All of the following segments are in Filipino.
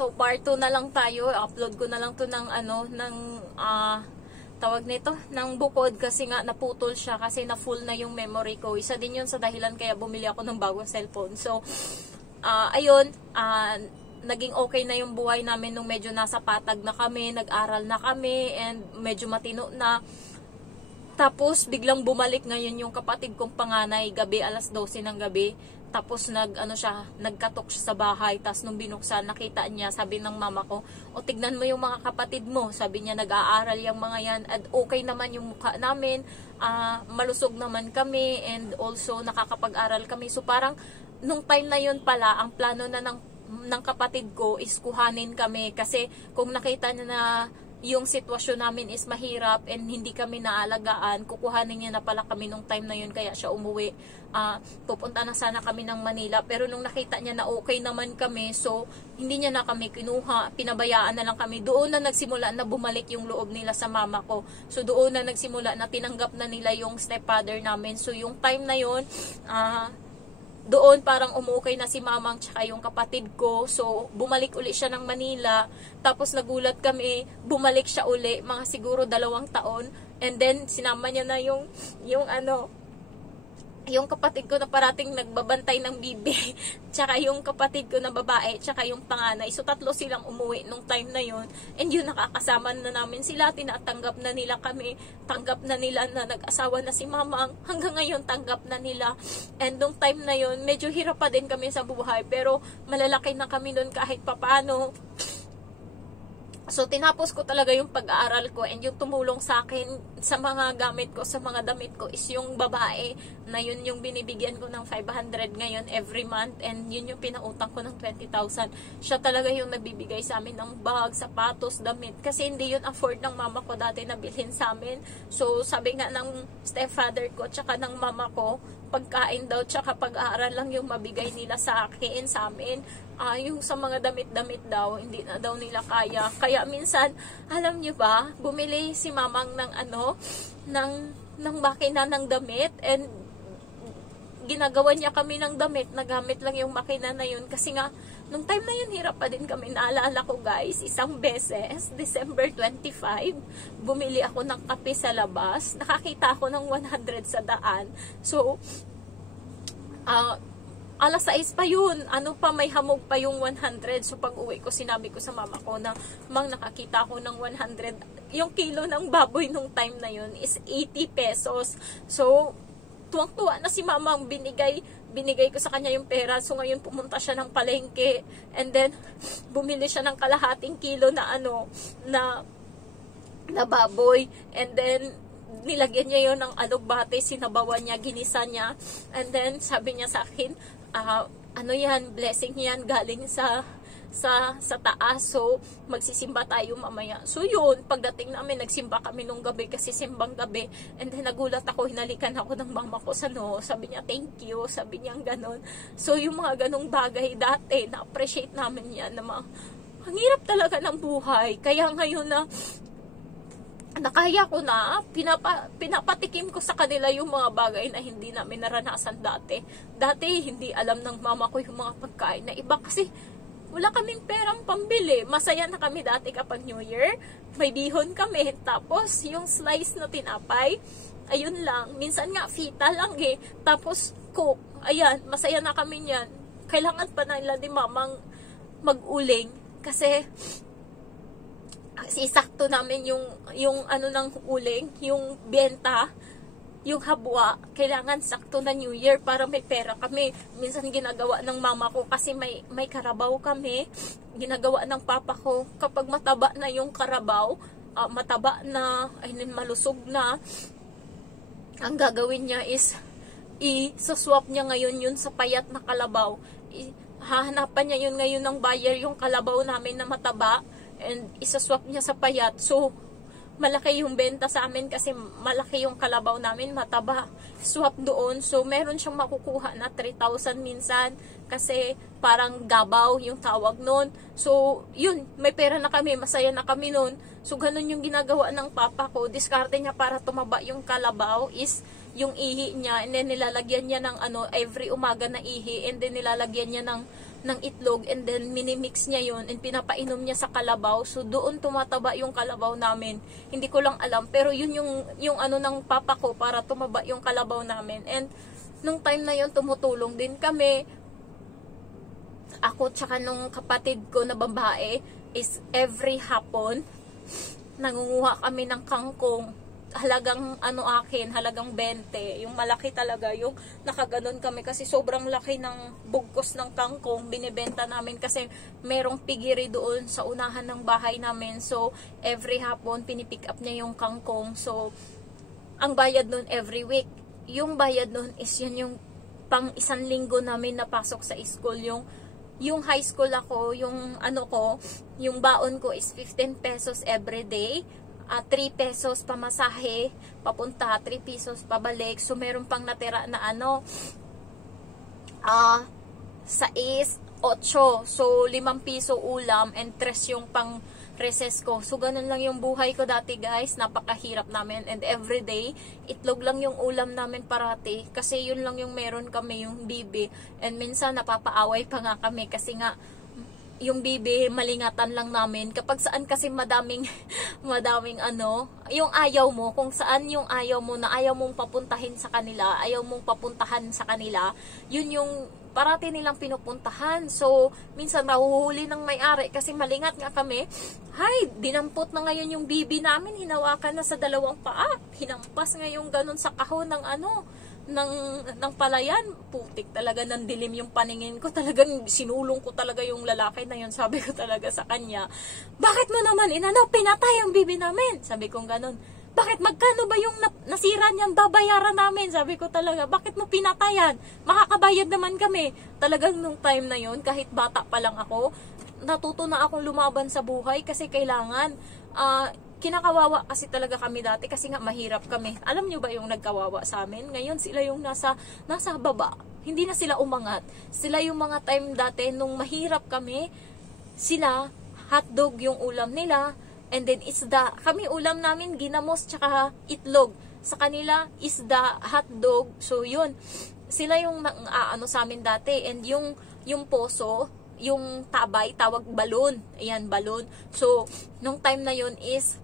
So part 2 na lang tayo. Upload ko na lang to ng ano, ng tawag nito, ng bukod kasi nga naputol siya kasi na full na yung memory ko. Isa din yun sa dahilan kaya bumili ako ng bagong cellphone. So ayun, naging okay na yung buhay namin nung medyo nasa patag na kami, nag-aral na kami, and medyo matino na. Tapos biglang bumalik ngayon yung kapatid kong panganay gabi, alas 12 ng gabi. Tapos nagkatok siya sa bahay. Tapos nung binuksan, nakita niya, sabi ng mama ko, o tignan mo yung mga kapatid mo. Sabi niya, nag-aaral yung mga yan. At okay naman yung mukha namin. Malusog naman kami. And also, nakakapag-aral kami. So parang, nung time na yun pala, ang plano na ng kapatid ko is kuhanin kami. Kasi kung nakita niya na yung sitwasyon namin is mahirap and hindi kami naalagaan, kukuhanin niya na pala kami nung time na yun, kaya siya umuwi. Pupunta na sana kami ng Manila, pero nung nakita niya na okay naman kami, so hindi niya na kami kinuha, pinabayaan na lang kami. Doon na nagsimula na bumalik yung loob nila sa mama ko. So doon na nagsimula na tinanggap na nila yung stepfather namin. So yung time na yun, doon parang umukay na si mamang tsaka yung kapatid ko. So bumalik uli siya ng Manila. Tapos nagulat kami, bumalik siya uli mga siguro 2 taon. And then sinama niya na yung kapatid ko na parating nagbabantay ng bibi, tsaka yung kapatid ko na babae, tsaka yung panganay. So 3 silang umuwi nung time na yun. And yun, nakakasama na namin sila, tinatanggap na nila kami, tanggap na nila na nag-asawa na si mamang, hanggang ngayon tanggap na nila. And nung time na yun, medyo hirap pa din kami sa buhay, pero malalaki na kami nun kahit papano. So, tinapos ko talaga yung pag-aaral ko, and yung tumulong sa akin sa mga gamit ko, sa mga damit ko, is yung babae na yun yung binibigyan ko ng 500 ngayon every month, and yun yung pinautang ko ng 20,000. Siya talaga yung nagbibigay sa amin ng bag, sapatos, damit, kasi hindi yun afford ng mama ko dati na bilhin sa amin. So, sabi nga ng stepfather ko, tsaka ng mama ko, pagkain daw, tsaka pag-aaral lang yung mabigay nila sa akin, sa amin. Yung sa mga damit-damit daw, hindi na daw nila kaya. Kaya minsan, alam nyo ba, bumili si mamang ng makina ng damit, and ginagawa niya kami ng damit, nagamit lang yung makina na yun. Kasi nga, nung time na yun, hirap pa din kami. Naalala ko guys, isang beses, December 25, bumili ako ng kape sa labas. Nakakita ako ng 100 sa daan. So, alas 6 pa yun. May hamog pa yung 100. So, pag uwi ko, sinabi ko sa mama ko na, Mang, nakakita ko ng 100. Yung kilo ng baboy nung time na yun is 80 pesos. So, tuwang-tuwa na si mama, binigay ko sa kanya yung pera. So, ngayon pumunta siya ng palengke. And then, bumili siya ng kalahating kilo na na baboy. And then, nilagyan niya yun ng alugbate, sinabawan niya, ginisa niya. And then, sabi niya sa akin, yan, blessing yan, galing sa taas. So, magsisimba tayo mamaya. So, yun, pagdating namin, nagsimba kami nung gabi kasi simbang gabi. And then, nagulat ako, hinalikan ako ng mama ko sa sabi niya, thank you, sabi niya ganon. So, yung mga ganong bagay dati, na-appreciate namin yan, na ang hirap talaga ng buhay. Kaya ngayon na nakaya ko na, pinapatikim ko sa kanila yung mga bagay na hindi namin naranasan dati. Dati, hindi alam ng mama ko yung mga pagkain na iba kasi wala kaming perang pambili. Masaya na kami dati kapag New Year. May bihon kami. Tapos, yung slice na tinapay, ayun lang. Minsan nga, fita lang eh. Tapos, coke. Ayan, masaya na kami yan. Kailangan pa nila ni mamang mag-uling. Kasi, isakto namin yung ng uling, yung benta, yung habwa, kailangan sakto na New Year para may pera kami. Minsan ginagawa ng mama ko kasi may karabaw kami, ginagawa ng papa ko, kapag mataba na yung karabaw, mataba na, malusog na, ang gagawin niya is i-swap niya ngayon yun sa payat na kalabaw. Hahanapan niya yun ngayon ng buyer, yung kalabaw namin na mataba, and isaswap niya sa payat. So, malaki yung benta sa amin kasi malaki yung kalabaw namin, mataba. Swap doon. So, meron siyang makukuha na 3,000 minsan kasi parang gabaw yung tawag nun. So, yun, may pera na kami, masaya na kami nun. So, ganun yung ginagawa ng papa ko. Diskarte niya para tumaba yung kalabaw is yung ihi niya, and then nilalagyan niya ng every umaga na ihi, and then nilalagyan niya ng ng itlog, and then minimix niya yon and pinapainom niya sa kalabaw. So doon tumataba yung kalabaw namin. Hindi ko lang alam, pero yun yung ano ng papa ko para tumaba yung kalabaw namin. And nung time na yon tumutulong din kami. Ako tsaka nung kapatid ko na babae is every hapon nangunguha kami ng kangkong. Halagang halagang 20. Yung malaki talaga, yung nakaganon kami kasi sobrang laki ng bugkos ng kangkong. Binibenta namin kasi merong pigiri doon sa unahan ng bahay namin. So, every hapon, pinipick up niya yung kangkong. So, ang bayad nun every week. Yung bayad nun is yun yung pang 1 linggo namin napasok sa school. Yung high school ako, yung baon ko is 15 pesos every day. 3 pesos pamasahe, papunta, 3 pesos pabalik. So, meron pang natira na 6, 8. So, 5 piso ulam and 3 yung pang recess ko. So, ganun lang yung buhay ko dati, guys. Napakahirap namin. And everyday, itlog lang yung ulam namin parati. Kasi yun lang yung meron kami, yung bibi. And minsan, napapaaway pa nga kami kasi nga, yung bibi, malingatan lang namin. Kapag saan kasi madaming yung ayaw mo, kung saan yung ayaw mo na ayaw mong papuntahin sa kanila, ayaw mong papuntahan sa kanila, yun yung parati nilang pinupuntahan. So, minsan nahuhuli ng may-ari kasi malingat nga kami. Hay, dinampot na ngayon yung bibi namin, hinawakan na sa 2 paa. Hinampas ngayon ganun sa kahon ng ng palayan. Putik talaga, ng dilim yung paningin ko. Talagang sinulong ko talaga yung lalaki na yun. Sabi ko talaga sa kanya, bakit mo naman pinatay ang bibi namin? Sabi ko ganun. Bakit, magkano ba yung nasira niyan, babayaran namin? Sabi ko talaga, bakit mo pinatayan? Makakabayad naman kami. Talagang nung time na yun, kahit bata pa lang ako, natuto na akong lumaban sa buhay kasi kailangan, kinakawawa kasi talaga kami dati kasi nga mahirap kami. Alam nyo ba yung nagkawawa sa amin? Ngayon sila yung nasa baba. Hindi na sila umangat. Sila yung mga time dati nung mahirap kami, sila hotdog yung ulam nila, and then isda. Kami ulam namin ginamos tsaka itlog. Sa kanila isda, hotdog. So yun. Sila yung sa amin dati, and yung poso, yung tabay, tawag balon. Ayan, balon. So nung time na yun is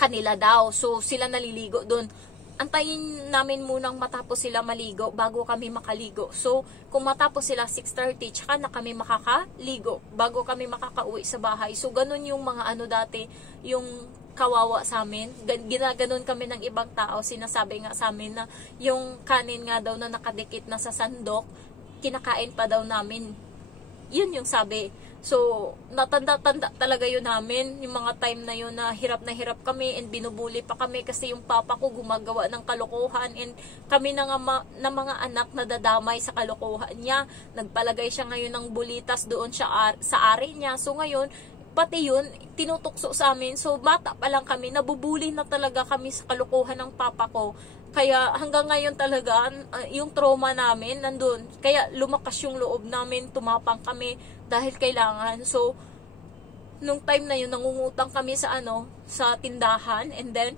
kanila daw. So, sila naliligo doon. Antayin namin munang matapos sila maligo bago kami makaligo. So, kung matapos sila 6:30, tsaka na kami makakaligo bago kami makakauwi sa bahay. So, ganun yung mga dati, yung kawawa sa amin. Ginaganon kami ng ibang tao. Sinasabi nga sa amin na yung kanin nga daw na nakadikit na sa sandok, kinakain pa daw namin. Yun yung sabi. So, natanda-tanda talaga yun namin. Yung mga time na yun na hirap kami and binubuli pa kami kasi yung papa ko gumagawa ng kalokohan and kami na mga anak na dadamay sa kalokohan niya. Nagpalagay siya ngayon ng bulitas doon siya sa ari niya. So, ngayon, pati yun, tinutukso sa amin. So, bata pa lang kami, nabubuli na talaga kami sa kalokohan ng papa ko. Kaya hanggang ngayon talaga, yung trauma namin nandun. Kaya lumakas yung loob namin, tumapang kami dahil kailangan. So, nung time na yun, nangungutang kami sa sa tindahan, and then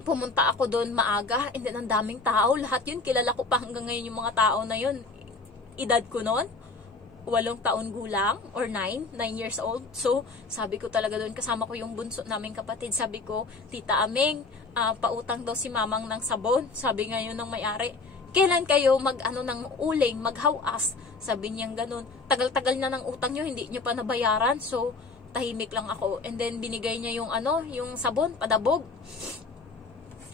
pumunta ako doon maaga, and then ang daming tao, lahat yun, kilala ko pa hanggang ngayon yung mga tao na yun. Edad ko noon, 8 taon gulang, or 9 years old. So, sabi ko talaga doon, kasama ko yung bunso naming kapatid, sabi ko, Tita Aming, pautang daw si mamang ng sabon. Sabi ngayon ng may-ari, kailan kayo ng uling, maghawas? Sabi niyang ganun, tagal-tagal na ng utang nyo, hindi nyo pa nabayaran. So, tahimik lang ako. And then, binigay niya yung yung sabon, padabog.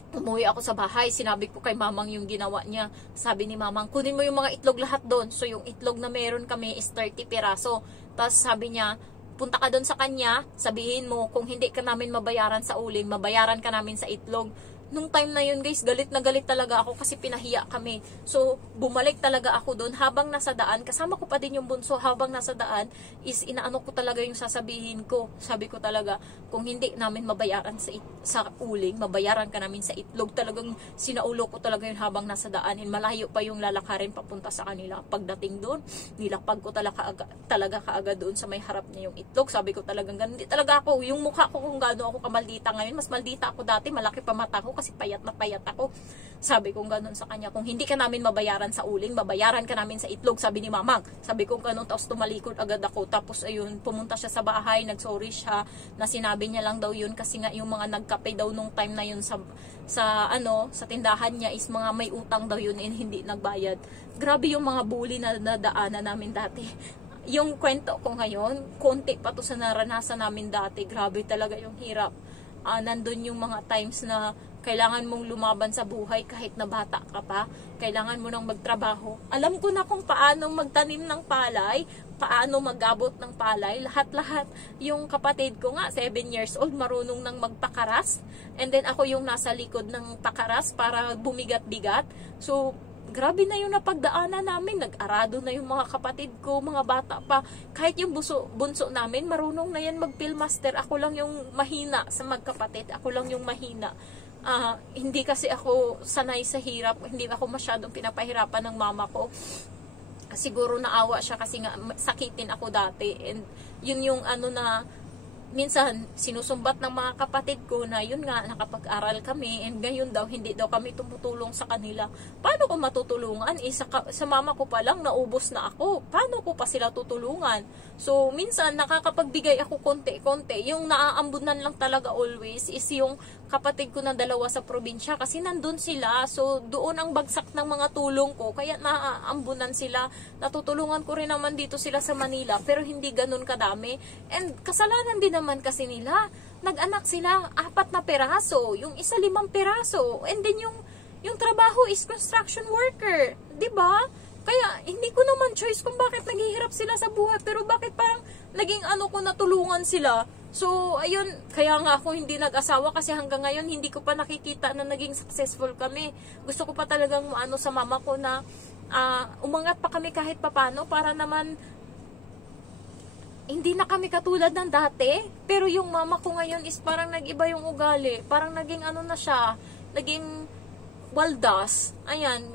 Umuwi ako sa bahay, sinabi ko kay mamang yung ginawa niya. Sabi ni mamang, kunin mo yung mga itlog lahat doon. So, yung itlog na meron kami is 30 piraso. Tapos sabi niya, punta ka doon sa kanya, sabihin mo, kung hindi ka namin mabayaran sa uling, mabayaran ka namin sa itlog. Nung time na yun, guys, galit na galit talaga ako kasi pinahiya kami. So, bumalik talaga ako doon habang nasa daan. Kasama ko pa din yung bunso habang nasa daan is inaano ko talaga yung sasabihin ko. Sabi ko talaga, kung hindi namin mabayaran sa uling, mabayaran ka namin sa itlog. Talagang sinaulo ko talaga yun habang nasa daan. And malayo pa yung lalakarin papunta sa kanila. Pagdating doon, nilakpag ko talaga kaagad doon sa may harap niya yung itlog. Sabi ko talagang ganun. Hindi talaga ako, yung mukha ko kung gaano ako kamaldita ngayon. Mas maldita ako dati, malaki pa mata ko. kasi payat na payat ako. Sabi ko ganun sa kanya, kung hindi ka namin mabayaran sa uling, babayaran ka namin sa itlog, sabi ni mamang. Sabi ko ganun, tapos tumalikod agad ako. Tapos ayun, pumunta siya sa bahay, nagsorry siya, na sinabi niya lang daw yun kasi nga yung mga nagkape daw nung time na yun sa tindahan niya is mga may utang daw yun and hindi nagbayad. Grabe yung mga bully na nadaanan namin dati. Yung kwento ko ngayon, konti pa to sa naranasan namin dati. Grabe talaga yung hirap. Nandun yung mga times na kailangan mong lumaban sa buhay kahit na bata ka pa. Kailangan mo nang magtrabaho. Alam ko na kung paano magtanim ng palay, paano magabot ng palay. Lahat-lahat. Yung kapatid ko nga, 7 years old, marunong nang magpakaras. And then ako yung nasa likod ng pakaras para bumigat-bigat. So, grabe na yung napagdaanan namin. Nag-arado na yung mga kapatid ko, mga bata pa. Kahit yung bunso namin, marunong na yan mag-Philmaster. Ako lang yung mahina sa magkapatid. Ako lang yung mahina. Hindi kasi ako sanay sa hirap. Hindi ako masyadong pinapahirapan ng mama ko. Siguro naawa siya kasi nga sakitin ako dati. And yun yung na minsan sinusumbat ng mga kapatid ko na yun nga nakapag-aral kami and ngayon daw hindi daw kami tumutulong sa kanila. Paano ko matutulungan? Sa mama ko pa lang naubos na ako. Paano ko pa sila tutulungan? So minsan nakakapagbigay ako konti-konti. Yung naaambunan lang talaga always is yung kapatid ko na dalawa sa probinsya kasi nandun sila. So doon ang bagsak ng mga tulong ko kaya naaambunan sila. Natutulungan ko rin naman dito sila sa Manila pero hindi ganun kadami. And kasalanan din naman kasi nila. Nag-anak sila 4 na peraso, yung isa 5 peraso. And then yung trabaho is construction worker, 'di ba? Kaya hindi ko naman choice kung bakit naghihirap sila sa buhay, pero bakit parang naging ko natulungan sila. So ayun, kaya nga ako hindi nag-asawa kasi hanggang ngayon hindi ko pa nakikita na naging successful kami. Gusto ko pa talagang sa mama ko na umangat pa kami kahit papano para naman hindi na kami katulad ng dati. Pero yung mama ko ngayon is parang nag-iba yung ugali. Parang naging na siya, naging waldas. Ayan,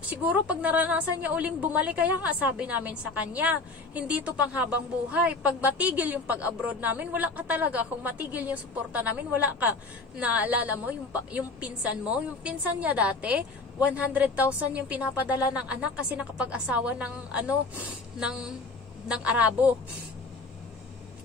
siguro pag naranasan niya uling bumalik, kaya nga sabi namin sa kanya, hindi to pang habang buhay. Pag matigil yung pag-abroad namin, wala ka talaga. Kung matigil yung suporta namin, wala ka. Naalala mo, yung pinsan mo, yung pinsan niya dati, 100,000 yung pinapadala ng anak kasi nakapag-asawa ng Arabo.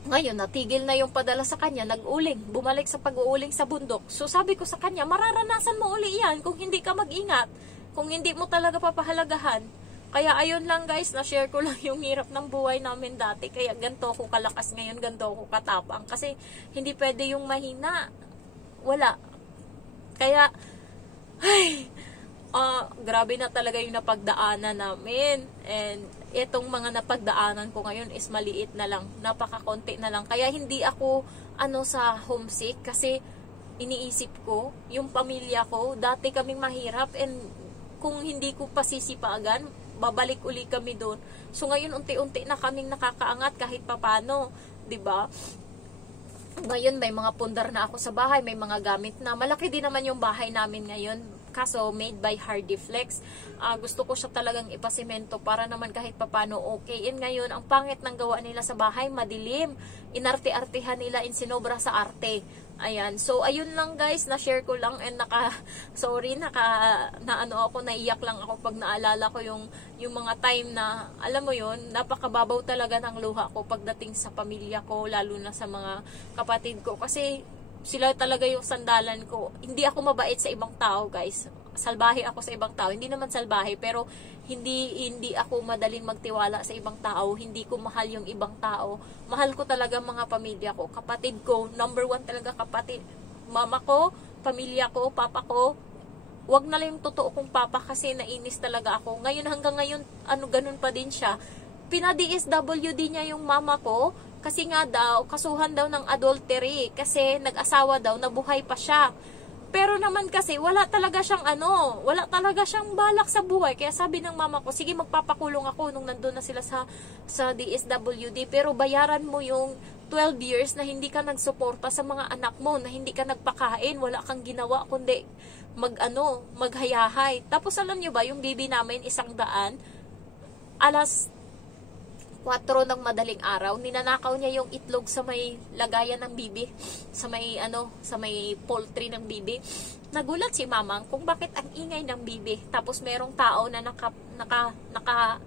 Ngayon, natigil na yung padala sa kanya, nag-uling, bumalik sa pag-uuling sa bundok. So sabi ko sa kanya, mararanasan mo uli yan kung hindi ka mag-ingat, kung hindi mo talaga papahalagahan. Kaya ayun lang guys, na-share ko lang yung hirap ng buhay namin dati. Kaya ganito ako kalakas ngayon, ganito ako katapang. Kasi hindi pwede yung mahina. Wala. Kaya, grabe na talaga yung napagdaanan namin. And itong mga napagdaanan ko ngayon is maliit na lang, napakakonti na lang. Kaya hindi ako sa homesick kasi iniisip ko yung pamilya ko. Dati kaming mahirap and kung hindi ko pasisipagan, babalik uli kami doon. So ngayon unti-unti na kaming nakakaangat kahit papano, 'di ba? Ngayon may mga pundar na ako sa bahay, may mga gamit na. Malaki din naman yung bahay namin ngayon. Kaso made by Hardiflex. Gusto ko siya talagang ipasimento para naman kahit papano okay. And ngayon, ang pangit ng gawa nila sa bahay, madilim. Inarte-artehan nila, insinobra sa arte. Ayan. So, ayun lang guys, na-share ko lang and naiyak lang ako pag naalala ko yung mga time na, alam mo yun, napakababaw talaga ng luha ko pagdating sa pamilya ko, lalo na sa mga kapatid ko. Kasi, sila talaga yung sandalan ko. Hindi ako mabait sa ibang tao, guys. Salbahe ako sa ibang tao. Hindi naman salbahe, pero hindi ako madaling magtiwala sa ibang tao. Hindi ko mahal yung ibang tao. Mahal ko talaga mga pamilya ko. Kapatid ko, number 1 talaga kapatid. Mama ko, pamilya ko, papa ko. Wag na lang yung totoo kong papa kasi nainis talaga ako. Ngayon, hanggang ngayon, ganun pa din siya. Pina-DSWD niya yung mama ko. Kasi nga daw, kasuhan daw ng adultery. Kasi nag-asawa daw, nabuhay pa siya. Pero naman kasi, wala talaga siyang balak sa buhay. Kaya sabi ng mama ko, sige magpapakulong ako nung nandun na sila sa DSWD. Pero bayaran mo yung 12 years na hindi ka nagsuporta sa mga anak mo, na hindi ka nagpakain, wala kang ginawa, kundi maghayahay. Tapos alam nyo ba, yung baby namin, 100, alas 4 ng madaling araw, ninanakaw niya yung itlog sa may lagayan ng bibi, sa may sa may poultry ng bibi. Nagulat si mamang kung bakit ang ingay ng bibi. Tapos merong tao na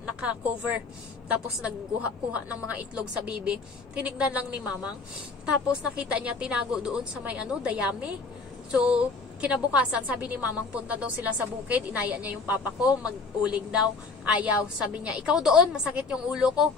naka-cover. Tapos nagkuha ng mga itlog sa bibi. Tinignan lang ni mamang. Tapos nakita niya tinago doon sa may dayami. So kinabukasan, sabi ni mamang punta daw sila sa bukid, inaya niya yung papa ko, mag-uling daw, ayaw, sabi niya, ikaw doon, masakit yung ulo ko,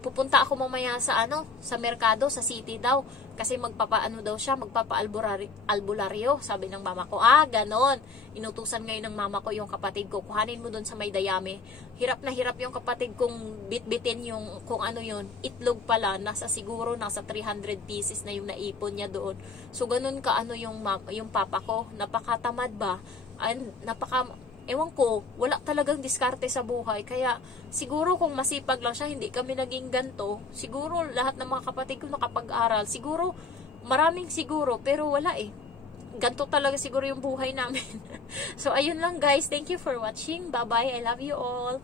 pupunta ako mamaya sa sa merkado, sa city daw, kasi daw siya, magpapa-albularyo, sabi ng mama ko. Ganon, inutusan ngayon ng mama ko yung kapatid ko, kuhanin mo doon sa may dayami. Hirap na hirap yung kapatid kong bitbitin yung, kung yun, itlog pala, siguro nasa 300 pieces na yung naipon niya doon. So ganun ka yung papa ko, napakatamad ba, ewan ko, wala talagang diskarte sa buhay. Kaya, siguro kung masipag lang siya, hindi kami naging ganto. Siguro, lahat ng mga kapatid ko nakapag-aral. Siguro, maraming siguro, pero wala eh. Ganto talaga siguro yung buhay namin. So, ayun lang guys. Thank you for watching. Bye-bye. I love you all.